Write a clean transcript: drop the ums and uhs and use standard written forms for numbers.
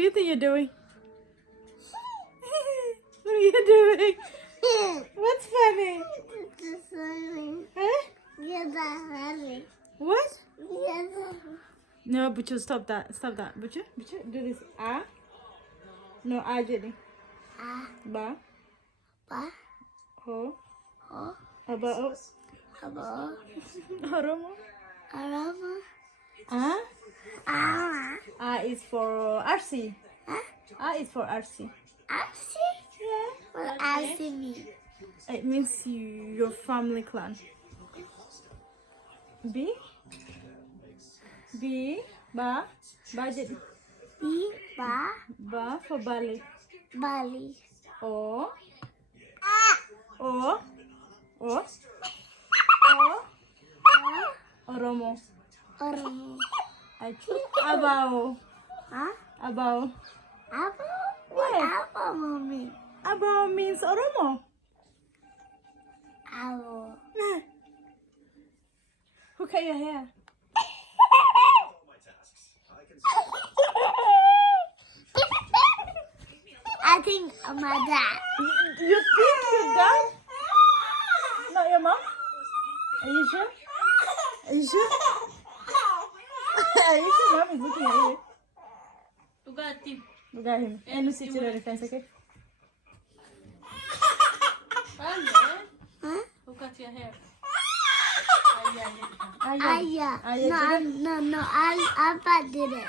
do you think you're doing? What are you doing? What's funny? Huh? What? No, Buchu, stop that. Stop that. Buchu, do this. Ah. No, ah, jadi. Ba. Ho. Aba. Oh. Oromo. Ah. Ah is for RC. Ah is for RC. Yeah. It means your family clan. B. Ba jadi. Ba for Bali. O. Oromo. Abao. Abao. What? Abao means Oromo. Who cut your hair? I think my dad. You think your dad? Not your mom? Are you sure? Are you sure? Are you sure mom is looking at you? Look at him. And you sit to the fence, okay? Who cut your hair? Aya. No, Alpha did it.